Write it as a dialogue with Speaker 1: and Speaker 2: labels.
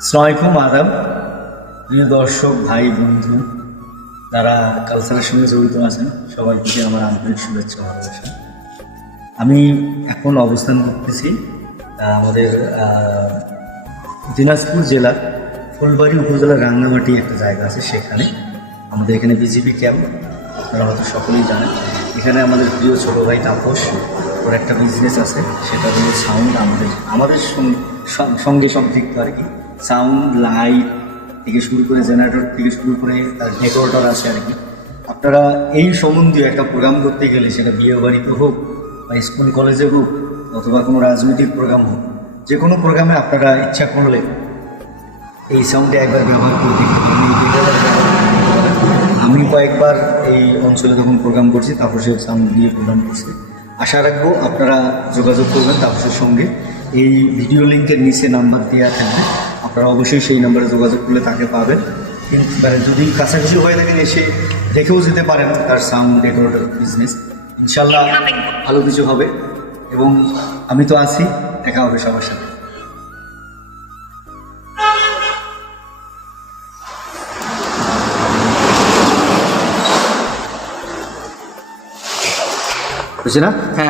Speaker 1: সালামালাইকুম আদাব প্রিয় দর্শক, ভাই, বন্ধু, যারা কালচারের সঙ্গে জড়িত আছেন সবাই প্রতি আমার আন্তরিক শুভেচ্ছা ভালোবাসা। আমি এখন অবস্থান করতেছি আমাদের দিনাজপুর জেলার ফুলবাড়ি উপজেলার রাঙ্গামাটি একটা জায়গা আছে, সেখানে। আমাদের এখানে বিজেপি ক্যাম্প, আপনারা হয়তো সকলেই জানেন। এখানে আমাদের প্রিয় ছোটো ভাই তাপস, ওর একটা বিজনেস আছে, সেটা হলো সাউন্ড আমাদের আমাদের সঙ্গে- সঙ্গে সম্পৃক্ত আর কি। সাউন্ড লাইট থেকে শুরু করে জেনারেটর থেকে শুরু করে তার ডেকোরেটর আছে আর কি। আপনারা এই সম্বন্ধীয় একটা প্রোগ্রাম করতে গেলে, সেটা বিয়ে বাড়িতে হোক বা স্কুল কলেজে হোক, অথবা কোনো রাজনৈতিক প্রোগ্রাম হোক যে কোনো প্রোগ্রামে আপনারা ইচ্ছা করলে এই সাউন্ডে একবার ব্যবহার করতে আমি কয়েকবার এই অঞ্চলে যখন প্রোগ্রাম করছি, তাপসের সাউন্ড দিয়ে প্রোগ্রাম করছি। আশা রাখব আপনারা যোগাযোগ করবেন তাপসের সঙ্গে। এই ভিডিও লিঙ্কের নিচে নাম্বার দেওয়া থাকবে। আপনারা অবশ্যই সেই নাম্বারে যোগাযোগ করলে তাকে পাবেন। মানে যদি কাছাকাছি হয়ে থাকেন, এসে দেখেও যেতে পারেন তার সাউন্ড ডেকোরেটর বিজনেস ইনশাল্লাহ ভালো কিছু হবে এবং আমি তো আছি, দেখা হবে সবার সাথে। বুঝছি না?
Speaker 2: হ্যাঁ।